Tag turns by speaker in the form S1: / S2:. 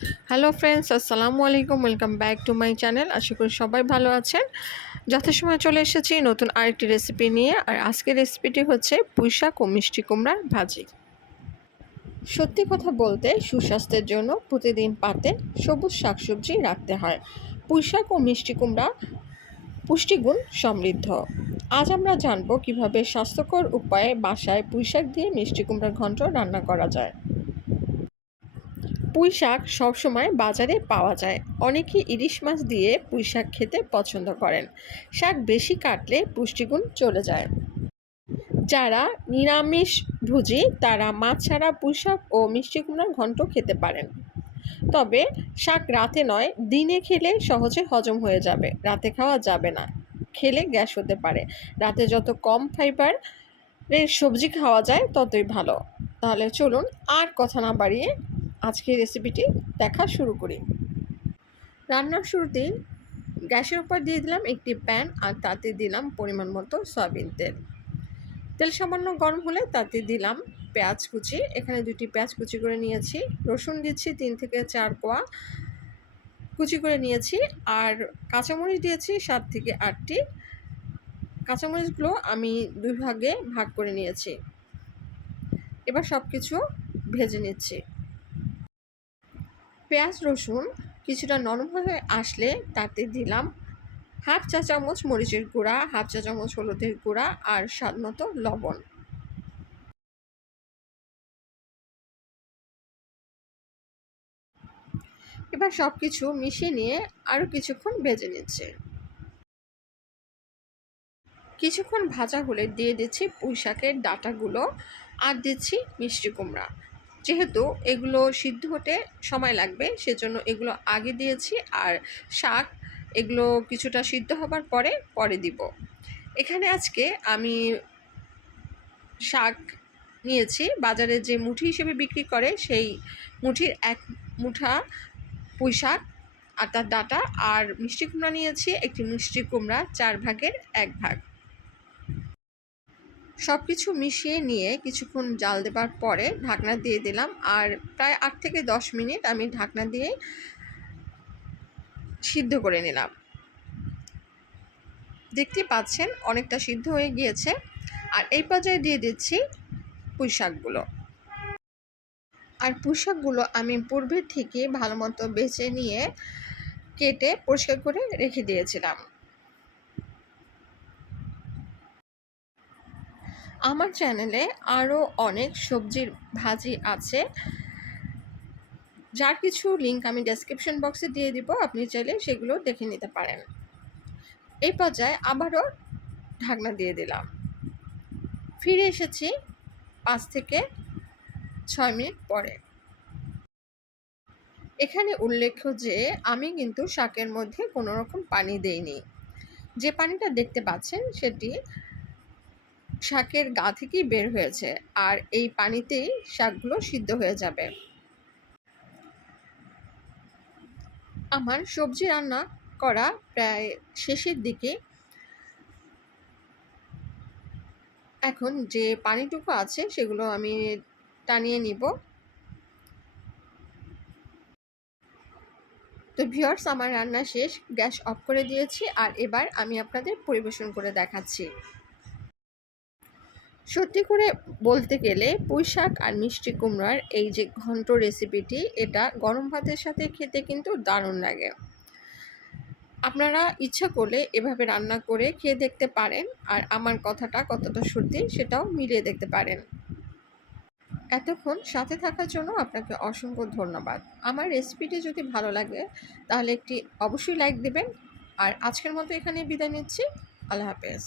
S1: Hello friends আসসালামু আলাইকুম welcome back to my channel আশা করি সবাই ভালো আছেন যথাসময় চলে এসেছি নতুন আরেকটি রেসিপি নিয়ে আর আজকের রেসিপিটি হচ্ছে পুঁইশাক ও মিষ্টি কুমড়ার ভাজি সত্যি কথা বলতে সুস্বাস্থ্যের জন্য প্রতিদিন পাতে সবুজ শাকসবজি রাখতে হয় পুঁইশাক ও মিষ্টি কুমড়া পুষ্টিগুণ সমৃদ্ধ। আজ আমরা জানব কীভাবে স্বাস্থ্যকর উপায়ে বাসায় পুঁইশাক দিয়ে মিষ্টি কুমড়ার ঘন্ট রান্না করা যায়। পুঁই শাক সবসময় বাজারে পাওয়া যায়। অনেকে ইলিশ মাছ দিয়ে পুঁই শাক খেতে পছন্দ করেন। শাক বেশি কাটলে পুষ্টিগুণ চলে যায়। যারা নিরামিষ ভুজি, তারা মাছ ছাড়া পুঁই শাক ও মিষ্টি কুমড়ার ঘন্ট খেতে পারেন। তবে শাক রাতে নয়, দিনে খেলে সহজে হজম হয়ে যাবে। রাতে খাওয়া যাবে না। খেলে গ্যাস হতে পারে। রাতে যত কম ফাইবার সবজি খাওয়া যায়, ততই ভালো। তাহলে চলুন আর কথা না বাড়িয়ে আজকে রেসিপিটি দেখা শুরু করি। রান্নার শুরুতে গ্যাসের উপর দিয়ে দিলাম একটি প্যান আর তাতে দিলাম পরিমাণ মতো সয়াবিন তেল। তেল সামান্য গরম হলে তাতে দিলাম পেঁয়াজ কুচি। এখানে দুটি পেঁয়াজ কুচি করে নিয়েছি। রসুন দিচ্ছি তিন থেকে চার কোয়া কুচি করে নিয়েছি। আর কাঁচামরিচ দিয়েছি সাত থেকে আটটি। কাঁচামরিচগুলো আমি দুই ভাগে ভাগ করে নিয়েছি। এবার সব কিছু ভেজে নিচ্ছি। পেঁয়াজ রসুন কিছুটা নরম হয়ে আসলে তাতে দিলাম হাফ চা চামচ মরিচের গুঁড়া, হাফ চা চামচ হলুদের গুঁড়া আর স্বাদ মতো লবণ। এবার সব কিছু মিশিয়ে নিয়ে আরও কিছুক্ষণ ভেজে নিচ্ছে। কিছুক্ষণ ভাজা হলে দিয়ে দিচ্ছি পুঁই শাকের ডাটাগুলো আর দিচ্ছি মিষ্টি কুমড়া। যেহেতু এগুলো সিদ্ধ হতে সময় লাগবে, সেজন্য এগুলো আগে দিয়েছি আর শাক এগুলো কিছুটা সিদ্ধ হবার পরে পরে দিব। এখানে আজকে আমি শাক নিয়েছি। বাজারে যে মুঠি হিসেবে বিক্রি করে, সেই মুঠির এক মুঠা পুঁই শাক আর তার ডাটা আর মিষ্টি কুমড়া নিয়েছি। একটি মিষ্টি কুমড়া চার ভাগের এক ভাগ। সব কিছু মিশিয়ে নিয়ে কিছুক্ষণ জাল দেবার পরে ঢাকনা দিয়ে দিলাম। আর প্রায় আট থেকে দশ মিনিট আমি ঢাকনা দিয়ে সিদ্ধ করে নিলাম। দেখতে পাচ্ছেন, অনেকটা সিদ্ধ হয়ে গিয়েছে। আর এই পর্যায়ে দিয়ে দিচ্ছি পুঁই শাকগুলো আর পুঁই আমি পূর্বের থেকে ভালো মতো বেছে নিয়ে কেটে পরিষ্কার করে রেখে দিয়েছিলাম। আমার চ্যানেলে আরও অনেক সবজির ভাজি আছে। যার কিছু লিঙ্ক আমি ডেসক্রিপশন বক্সে দিয়ে দিব, আপনি চাইলে সেগুলো দেখে নিতে পারেন। এই পর্যায়ে আবারও ঢাকনা দিয়ে দিলাম। ফিরে এসেছি পাঁচ থেকে ছয় মিনিট পরে। এখানে উল্লেখ্য যে, আমি কিন্তু শাকের মধ্যে কোনো রকম পানি দেইনি। যে পানিটা দেখতে পাচ্ছেন, সেটি শাকের গা থেকেই বের হয়েছে আর এই পানিতেই শাকগুলো সিদ্ধ হয়ে যাবে। আমার সবজি রান্না করা প্রায় শেষের দিকে। এখন যে পানিটুকু আছে সেগুলো আমি টানিয়ে নিব। তো ভিওর্স আমার রান্না শেষ, গ্যাস অফ করে দিয়েছি আর এবার আমি আপনাদের পরিবেশন করে দেখাচ্ছি। সত্যি করে বলতে গেলে পুঁই শাক আর মিষ্টি কুমড়ার এই যে ঘন্ট রেসিপিটি এটা গরম ভাতের সাথে খেতে কিন্তু দারুণ লাগে। আপনারা ইচ্ছা করলে এভাবে রান্না করে খেয়ে দেখতে পারেন আর আমার কথাটা কতটা সত্যি সেটাও মিলিয়ে দেখতে পারেন। এতক্ষণ সাথে থাকার জন্য আপনাকে অসংখ্য ধন্যবাদ। আমার রেসিপিটি যদি ভালো লাগে, তাহলে একটি অবশ্যই লাইক দেবেন। আর আজকের মতো এখানে বিদায় নিচ্ছি। আল্লাহ হাফেজ।